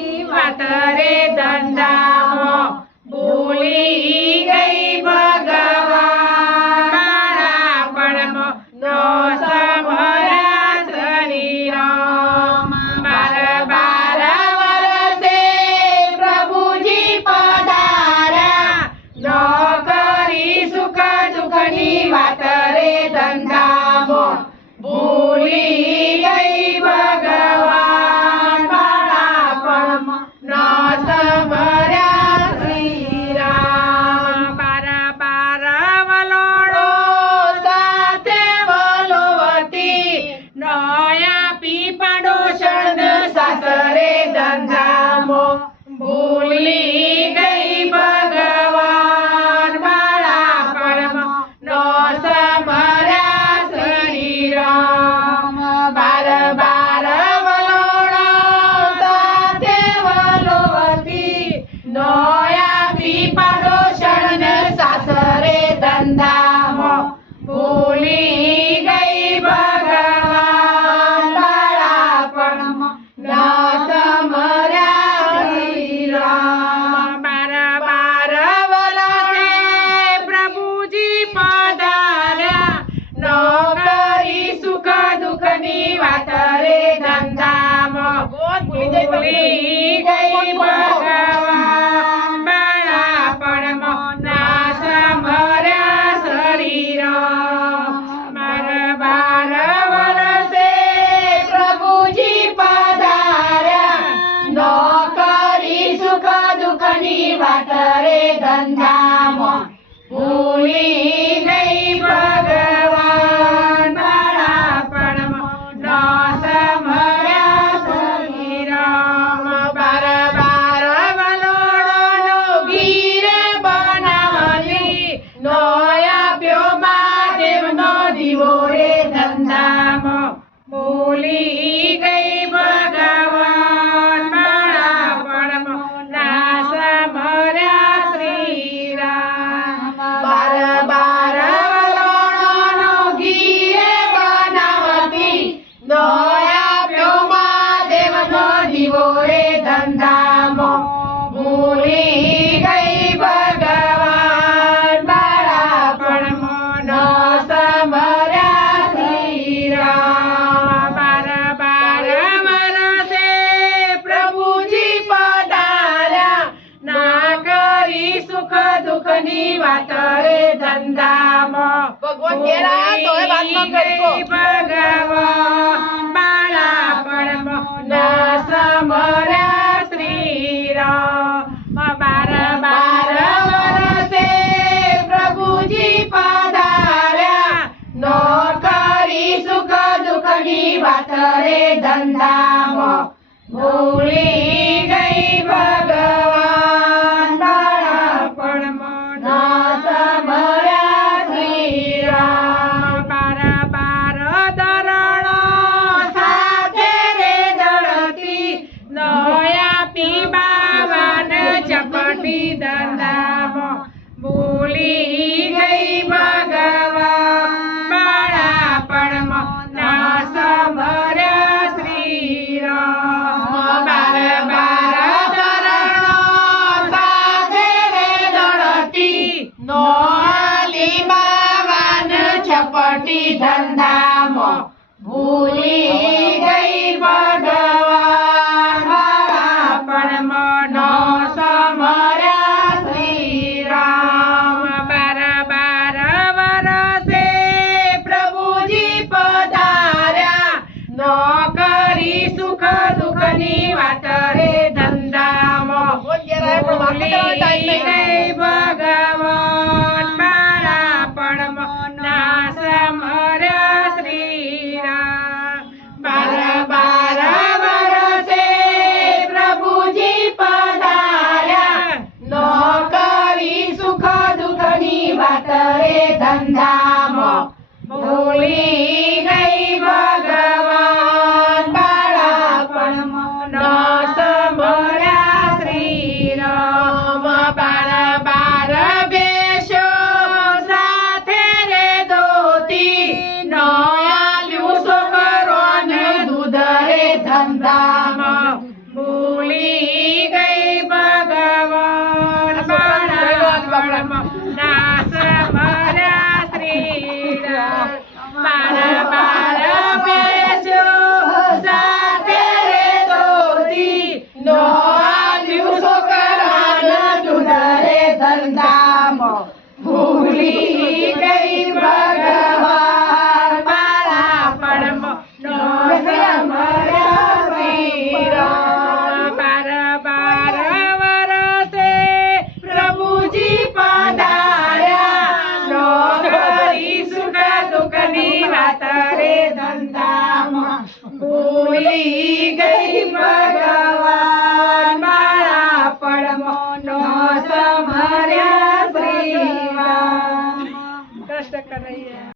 દુઃખની વાત રે ધંધામાં ભૂલી ગઈ ભગવાન. બાળપણમાં નો સમર્યા શરીરમાં બાર બાર વરસે પ્રભુજી પધાર્યા નો ભૂલી દુઃખની વાત રે ધંધામાં ભૂલી ગઈ ભગવાન બાળપણમાં ના સમર્યા શરીર બાર બાર વરસે પ્રભુજી પધાર્યા નો કરી સુખ દુઃખની વાત રે ધંધામાં ભૂલી ગઈ ધંધામાં ભૂલી ગઈ ભગવાન બાળપણમાં ન સમર્યા શ્રીરામ બાર બાર વરસે પ્રભુજી પધાર્યા ના કરી સુખ દુઃખની વાત રે ધંધામાં ભગવાન દુઃખની વાત રે ધંધામાં ભૂલી ગઈ ચપટી ધંધામાં ભૂલી ગઈ ભગવાન બાળપણમાં નો સમર્યા શ્રીરામ બાર બાર વરસે પ્રભુજી પધાર્યા નો કરી સુખ દુઃખની વાત રે ધંધામાં ભગવાન ઘેર આયા પણ વાત કરવા ટાઈમ ભૂલી વાત ધંધામાં ભૂલી ગઈ ભગવાન બાળપણમાં સંભળ્યા શ્રી રામ બાર બાર બેસો સાથે રે ધોતી નયાલ્યું છોકરોને દૂધ રે ધંધામાં વૃંદામો. ભૂલી ગઈ ભગવાન મારા પરમ નો સમર બાર બાર ધંધામાં. ભૂલી